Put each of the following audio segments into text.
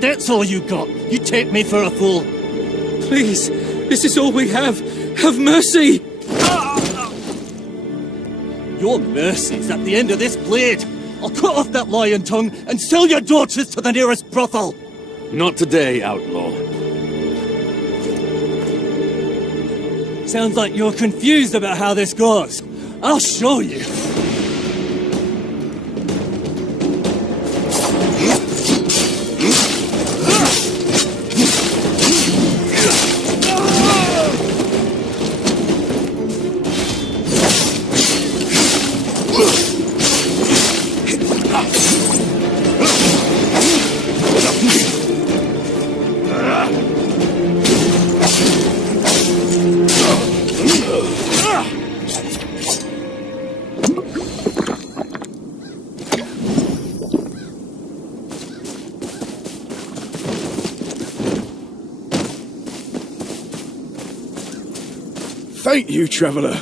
That's all you got. You take me for a fool. Please, this is all we have. Have mercy! Your mercy's at the end of this blade. I'll cut off that lion tongue and sell your daughters to the nearest brothel. Not today, outlaw. Sounds like you're confused about how this goes. I'll show you. Thank you, traveller.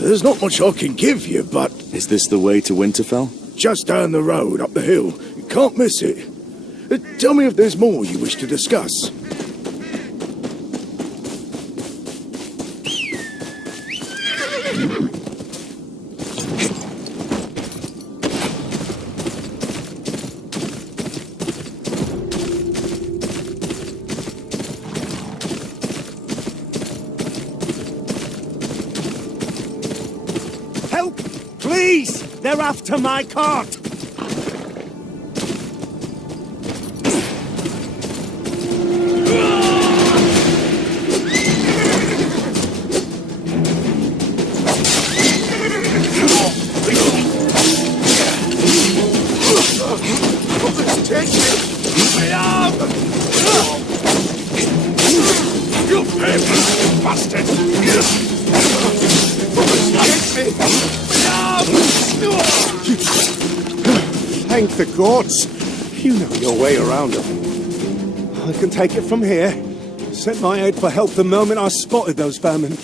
There's not much I can give you, but... Is this the way to Winterfell? Just down the road, up the hill. You can't miss it. Tell me if there's more you wish to discuss. Please! They're after my cart! You bastard! Thank the gods! You know your way around them. I can take it from here. Sent my aid for help the moment I spotted those vermin.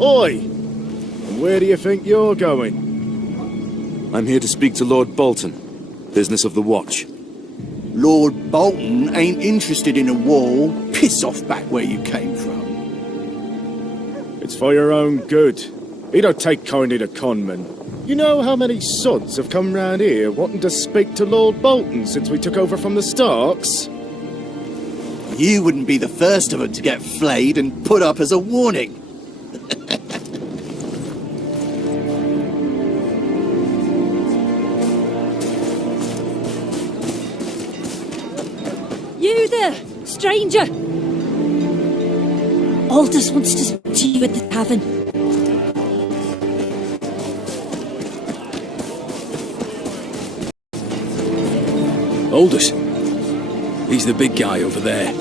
Oi! And where do you think you're going? I'm here to speak to Lord Bolton. Business of the Watch. Lord Bolton ain't interested in a war. Piss off back where you came from. It's for your own good. He don't take kindly to conmen. You know how many sods have come round here wanting to speak to Lord Bolton since we took over from the Starks? You wouldn't be the first of them to get flayed and put up as a warning. there, stranger? Aldous wants to speak to you at the tavern. Aldous. He's the big guy over there.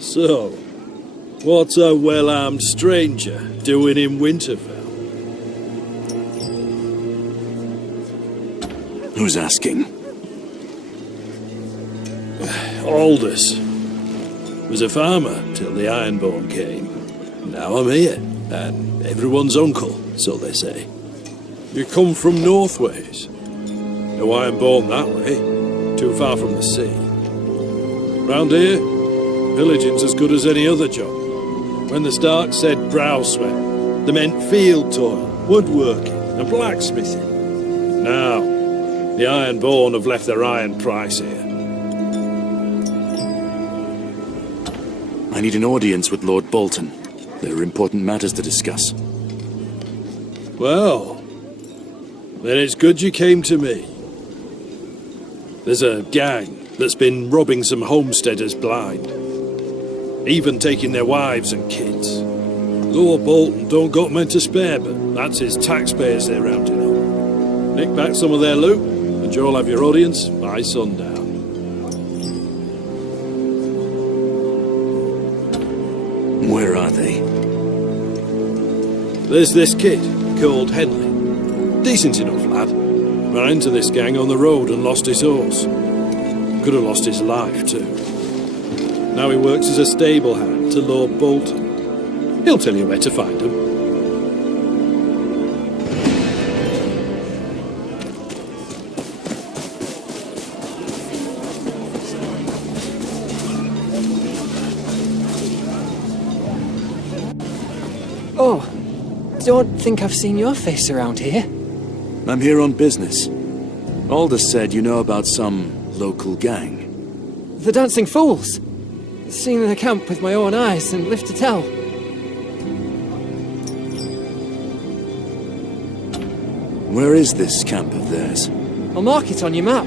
So, what's a well-armed stranger doing in Winterfell? Who's asking? Aldous. Was a farmer till the Ironborn came. Now I'm here, and everyone's uncle, so they say. You come from Northways. No Ironborn that way, too far from the sea. Round here, pillaging's as good as any other job. When the Stark said brow sweat, they meant field toil, woodworking, and blacksmithing. Now, the Ironborn have left their iron price here. I need an audience with Lord Bolton. There are important matters to discuss. Well, then it's good you came to me. There's a gang that's been robbing some homesteaders blind. Even taking their wives and kids. Lord Bolton don't got men to spare, but that's his taxpayers they're rounding up. Nick back some of their loot, and you'll have your audience by sundown. Where are they? There's this kid called Henley. Decent enough lad. Ran into this gang on the road and lost his horse. Could have lost his life too. Now he works as a stable hand to Lord Bolton. He'll tell you where to find him. Oh, don't think I've seen your face around here. I'm here on business. Aldous said you know about some local gang. The Dancing Fools. Seen the camp with my own eyes and live to tell. Where is this camp of theirs? I'll mark it on your map.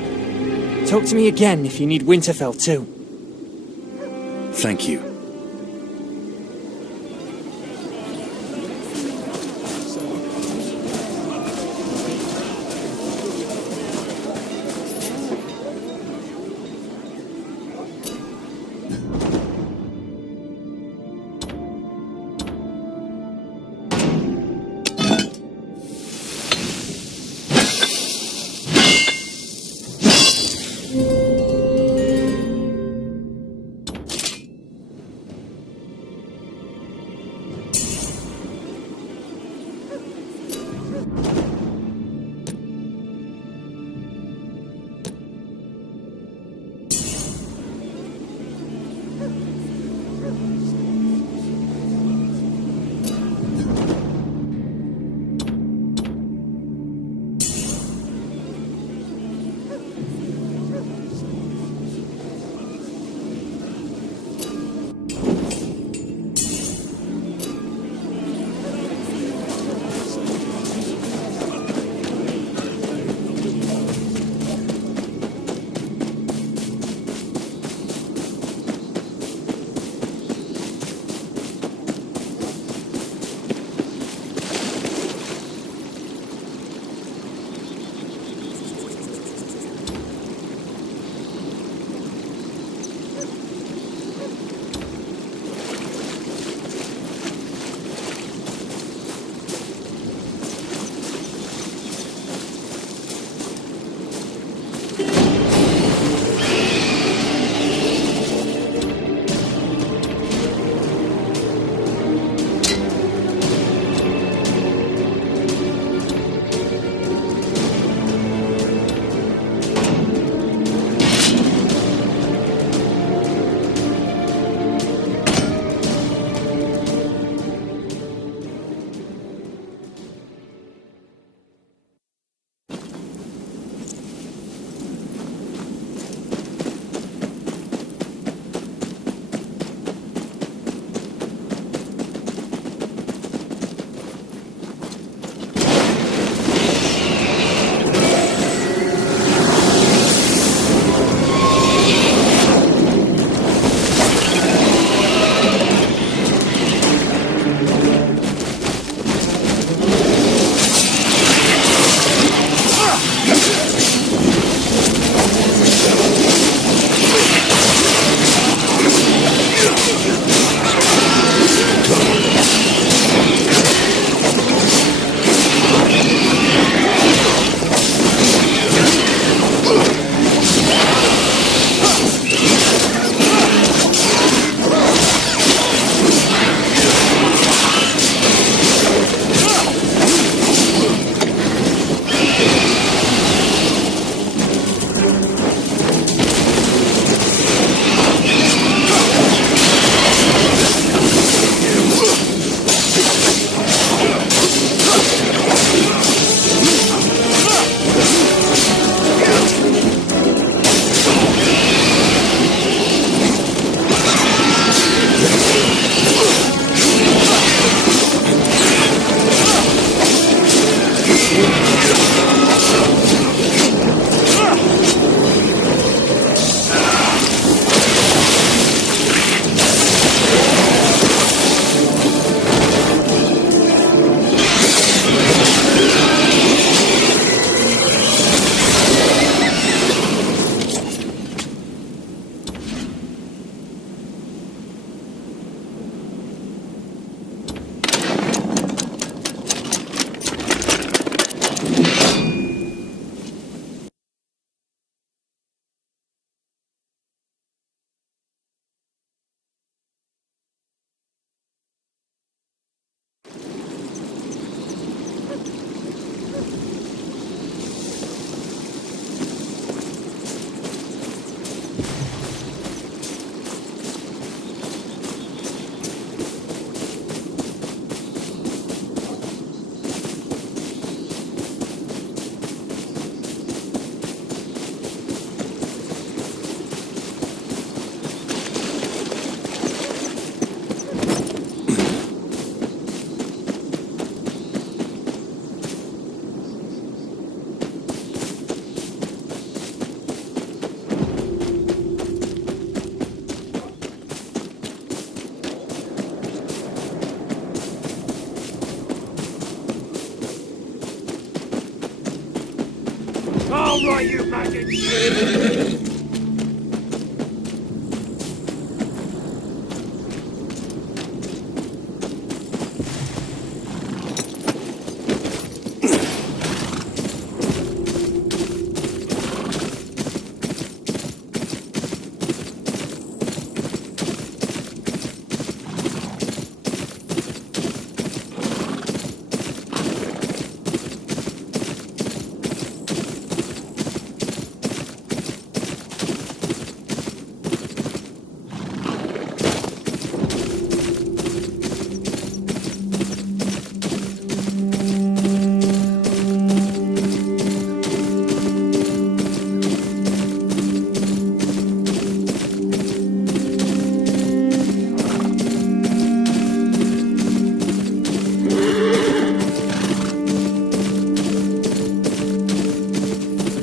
Talk to me again if you need Winterfell too. Thank you. All right, you maggot!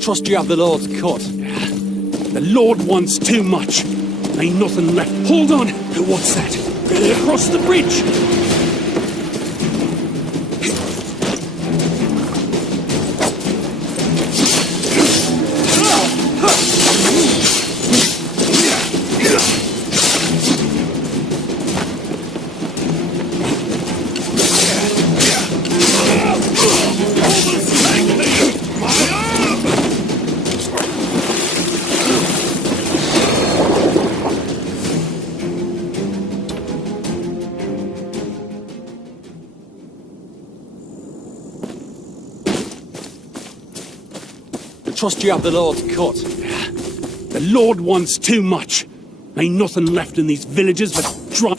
Trust you have the Lord's cut. The Lord wants too much. Ain't nothing left. Hold on! What's that? Across the bridge! Trust you have the Lord's cut. The Lord wants too much. Ain't nothing left in these villages but dry.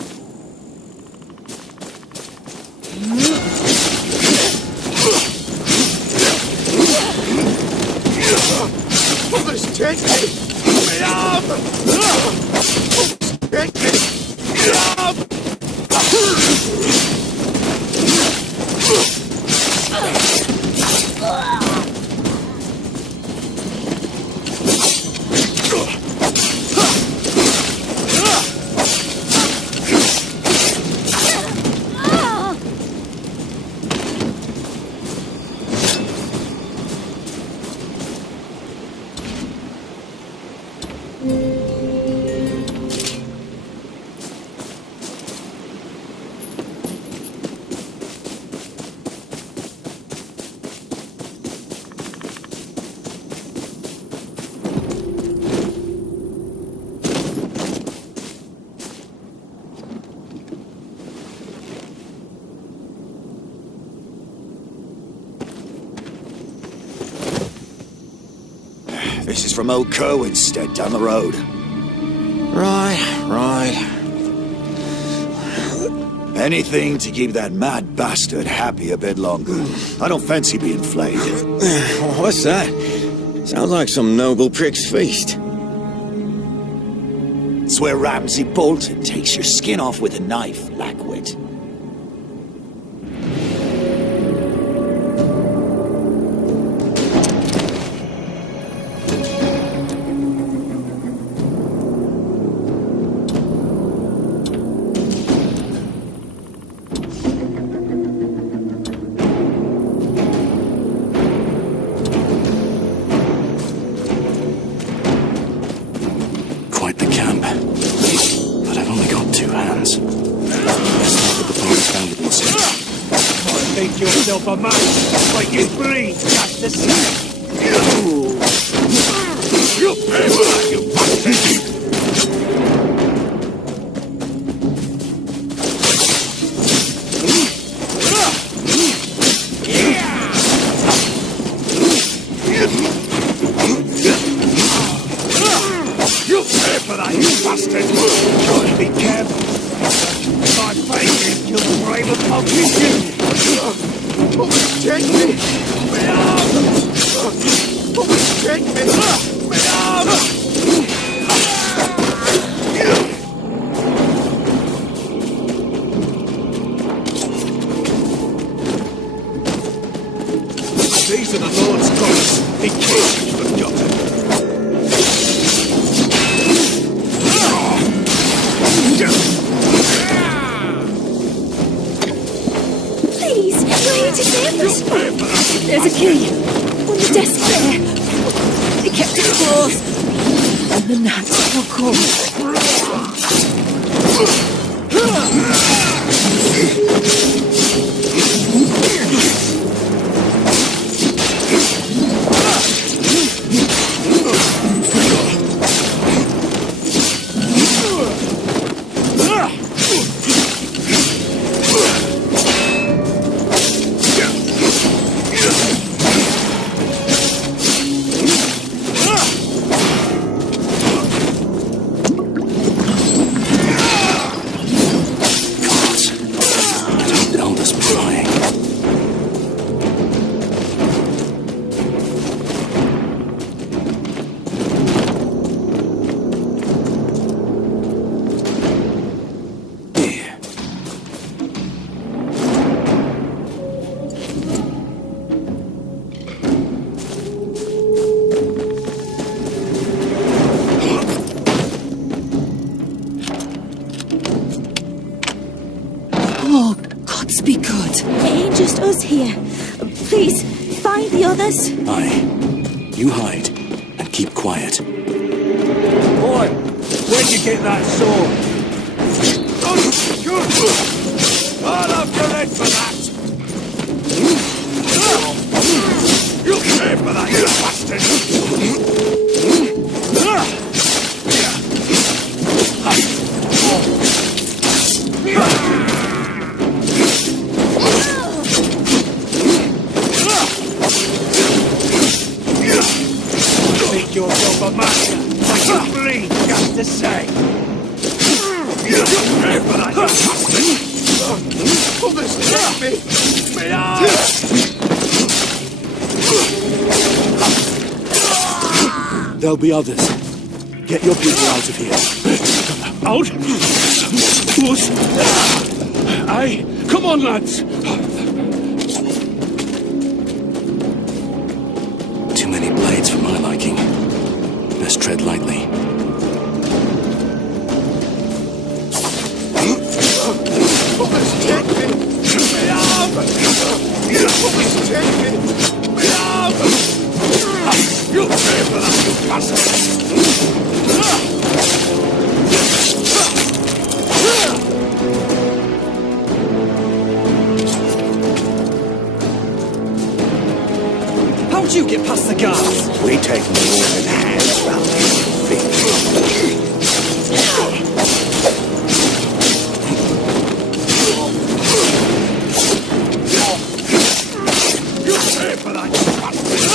This is from old Kerwin's stead down the road. Right. Anything to keep that mad bastard happy a bit longer. I don't fancy being flayed. What's that? Sounds like some noble prick's feast. It's where Ramsay Bolton takes your skin off with a knife, Lackwit. Yourself a man, but you bleed just the same. You pay for that, you bastard! You pay for that, you bastard! Try to be careful. My face is kill the brave of politicians. Take me! My arm! Take me! My arm! These are the Lord's gods, in case you've forgotten. Please, you're here to save us. There's a key on the desk there. kept it close, and the gnats will come. Oh, gods be good. It ain't just us here. Please, find the others. Aye. You hide and keep quiet. Boy, where'd you get that sword? I'll have your head for that! You'll pay for that, you bastard! Think yourself a master, like you bleed just to say. You'll pay for that, you bastard! Others take me! Me out! There'll be others. Get your people out of here. Out? Puss! Aye, come on, lads! Too many blades for my liking. Best tread lightly. Others take me! Me out! Others take me! Me out! You'll pay for that, you bastard! How'd you get past the guards? We take more than hands round your feet. You'll pay for that, you bastard!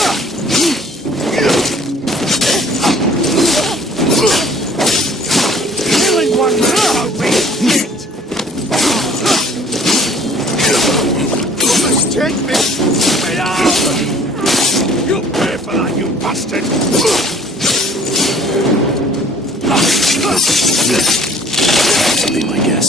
Killing one man won't be shit! Others take me! Me out! You'll pay for that, you bastard! That'll be my guess.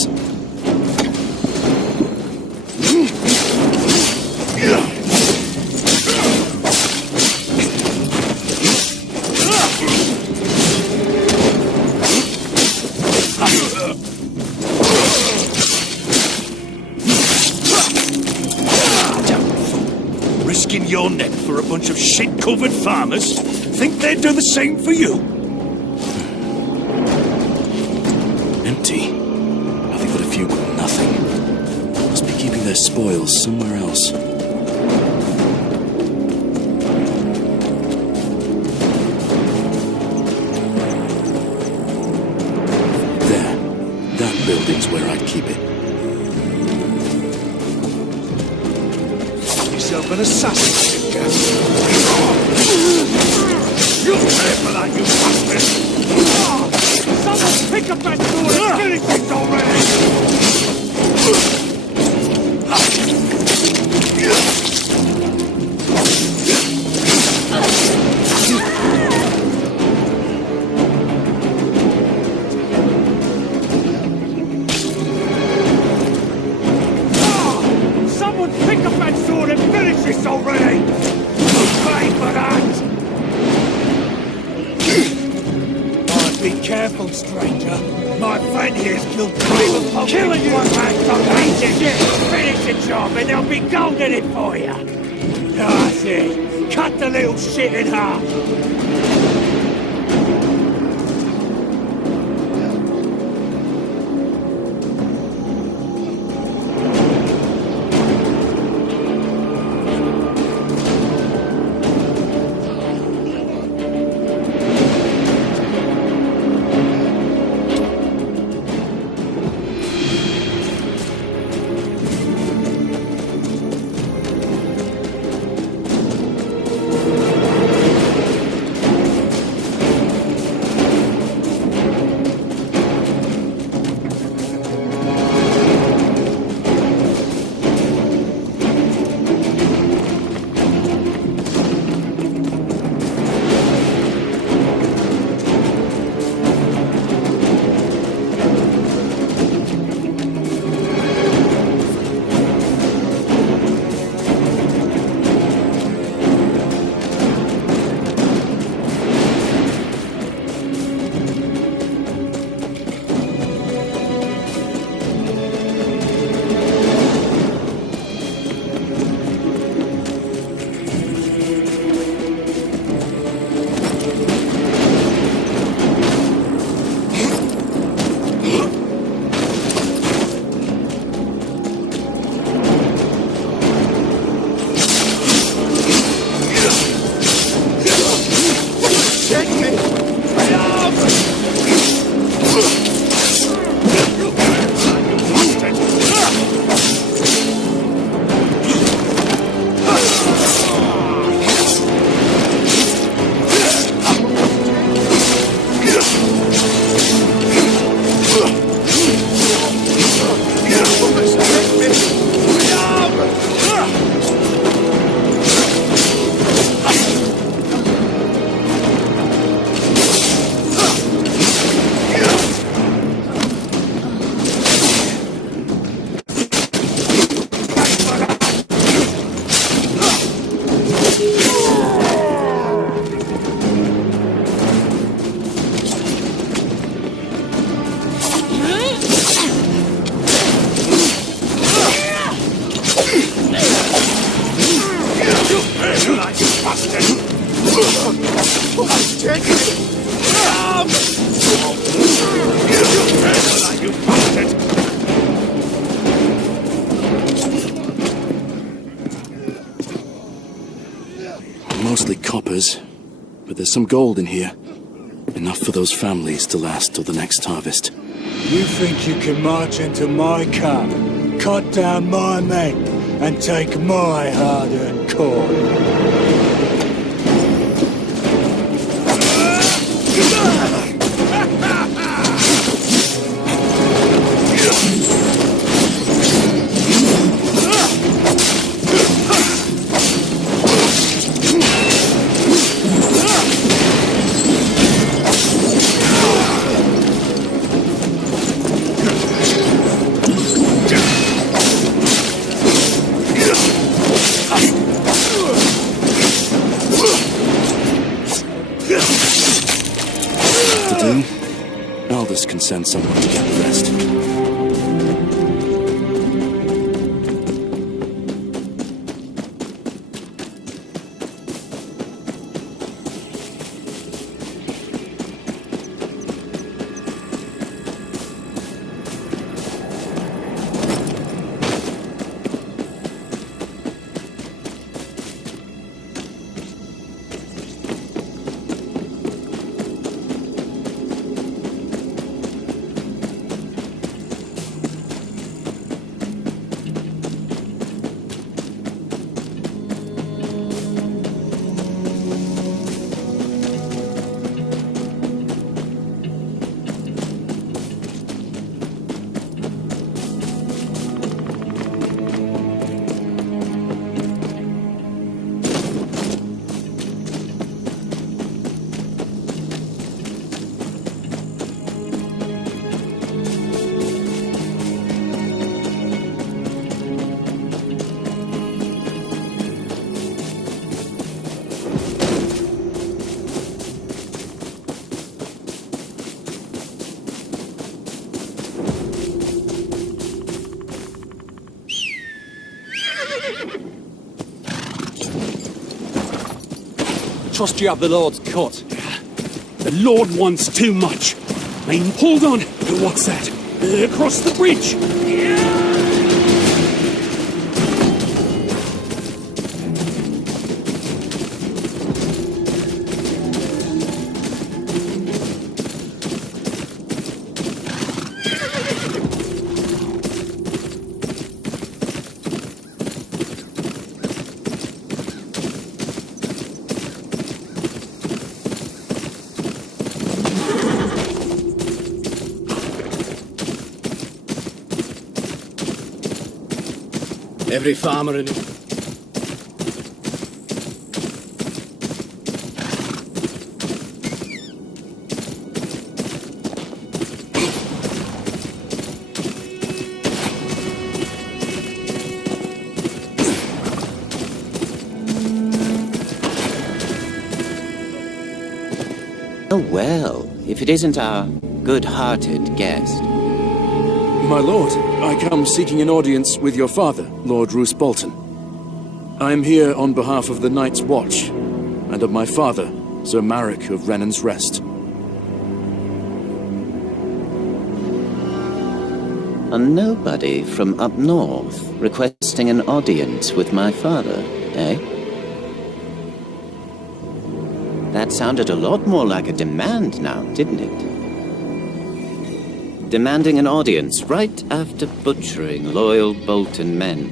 Risking your neck for a bunch of shit-covered farmers? Think they'd do the same for you? Empty. Nothing but a few got nothing. Must be keeping their spoils somewhere else. There. That building's where I'd keep it. Yourself an assassin, you'll pay for that, you bastard! Someone pick up that sword and finish it already! Someone pick up that sword and finish this already! Pay for that! Be careful, stranger. My friend here's killed 3 of them. Killing you one man don't hate it. Finish the job and there'll be gold in it for you. That's it. Cut the little shit in half. coppers, but there's some gold in here. Enough for those families to last till the next harvest. You think you can march into my camp, cut down my men, and take my hard-earned corn? Aldous can send someone to get the rest. Trust you have the Lord's cut. The Lord wants too much. Hold on. What's that? Across the bridge. Every farmer in it. Oh well, if it isn't our good-hearted guest. My lord, I come seeking an audience with your father, Lord Roose Bolton. I am here on behalf of the Night's Watch, and of my father, Sir Marek of Renan's Rest. A nobody from up north requesting an audience with my father, eh? That sounded a lot more like a demand now, didn't it? Demanding an audience right after butchering loyal Bolton men.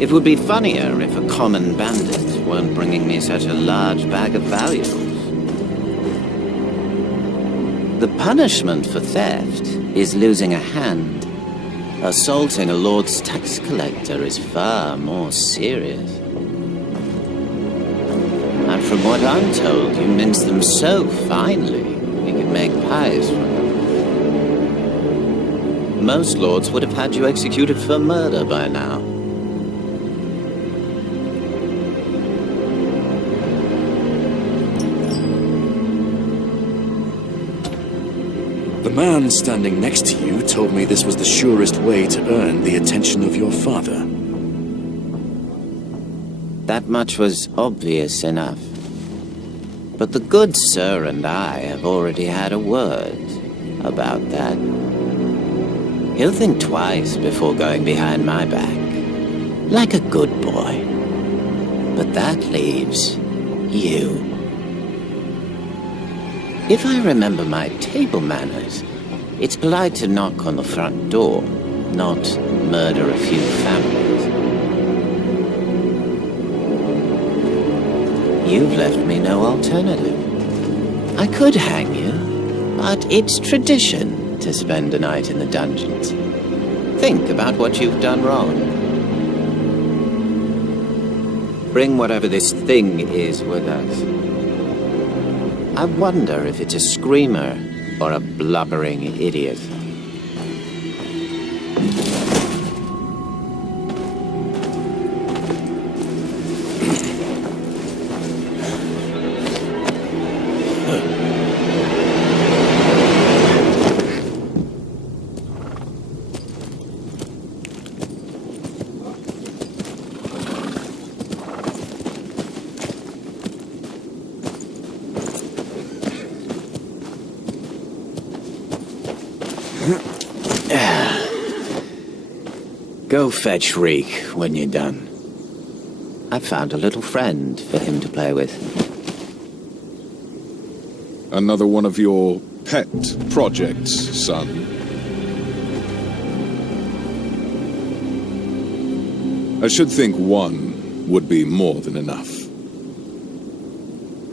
It would be funnier if a common bandit weren't bringing me such a large bag of valuables. The punishment for theft is losing a hand. Assaulting a lord's tax collector is far more serious. And from what I'm told, you mince them so finely, you could make pies from them. Most lords would have had you executed for murder by now. The man standing next to you told me this was the surest way to earn the attention of your father. That much was obvious enough. But the good sir and I have already had a word about that. He'll think twice before going behind my back. Like a good boy. But that leaves You. If I remember my table manners, it's polite to knock on the front door, not murder a few families. You've left me no alternative. I could hang you, but it's tradition to spend a night in the dungeons. Think about what you've done wrong. Bring whatever this thing is with us. I wonder if it's a screamer or a blubbering idiot. Go fetch Reek when you're done. I've found a little friend for him to play with. Another one of your pet projects, son. I should think one would be more than enough.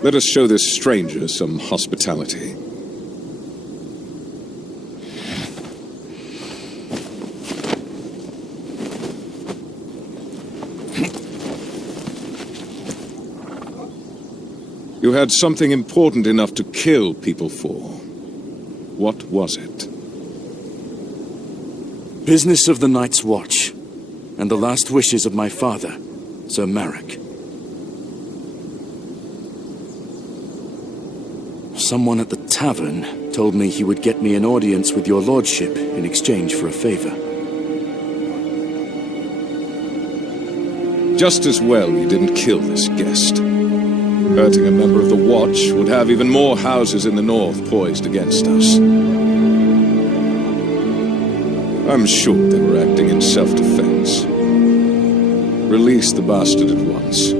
Let us show this stranger some hospitality. You had something important enough to kill people for. What was it? Business of the Night's Watch, and the last wishes of my father, Sir Marek. Someone at the tavern told me he would get me an audience with your lordship in exchange for a favor. Just as well you didn't kill this guest. Hurting a member of the Watch would have even more houses in the north poised against us. I'm sure they were acting in self-defense. Release the bastard at once.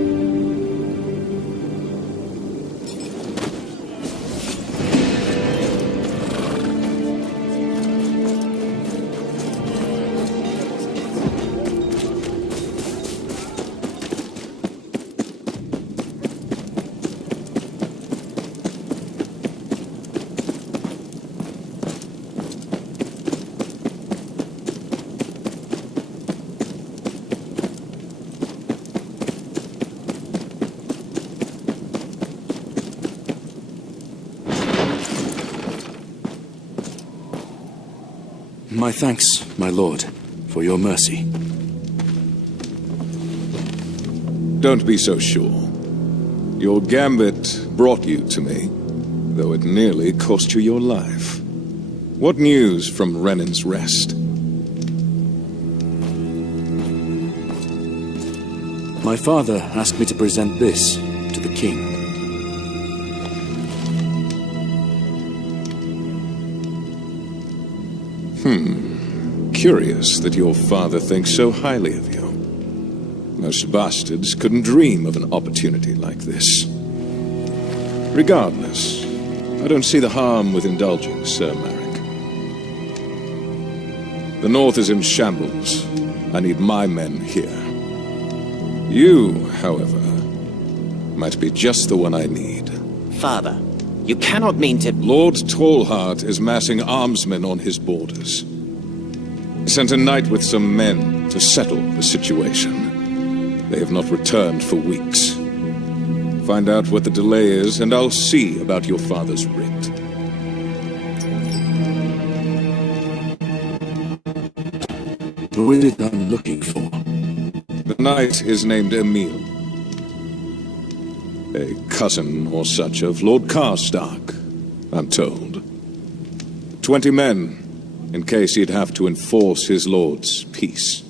My thanks, my lord, for your mercy. Don't be so sure. Your gambit brought you to me, though it nearly cost you your life. What news from Renan's Rest? My father asked me to present this to the king. Curious that your father thinks so highly of you. Most bastards couldn't dream of an opportunity like this. Regardless, I don't see the harm with indulging Sir Marek. The north is in shambles. I need my men here. You, however, might be just the one I need. Father, you cannot mean to... Lord Tallheart is massing armsmen on his borders. He sent a knight with some men to settle the situation. They have not returned for weeks. Find out what the delay is, and I'll see about your father's writ. Who is it I'm looking for? The knight is named Emil. A cousin or such of Lord Karstark, I'm told. 20 men, in case he'd have to enforce his lord's peace.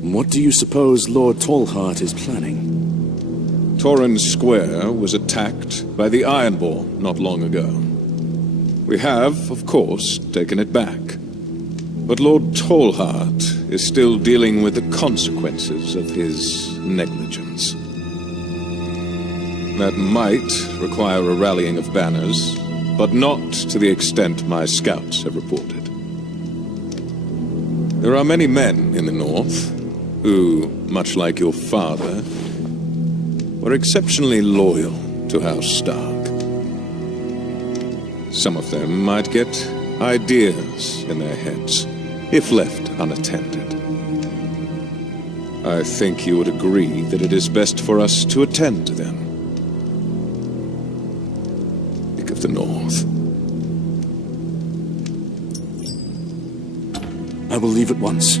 What do you suppose Lord Tallheart is planning? Torrens Square was attacked by the Ironborn not long ago. We have, of course, taken it back. But Lord Tallheart is still dealing with the consequences of his negligence. That might require a rallying of banners, but not to the extent my scouts have reported. There are many men in the north who, much like your father, were exceptionally loyal to House Stark. Some of them might get ideas in their heads, if left unattended. I think you would agree that it is best for us to attend to them. Think of the North. I will leave at once.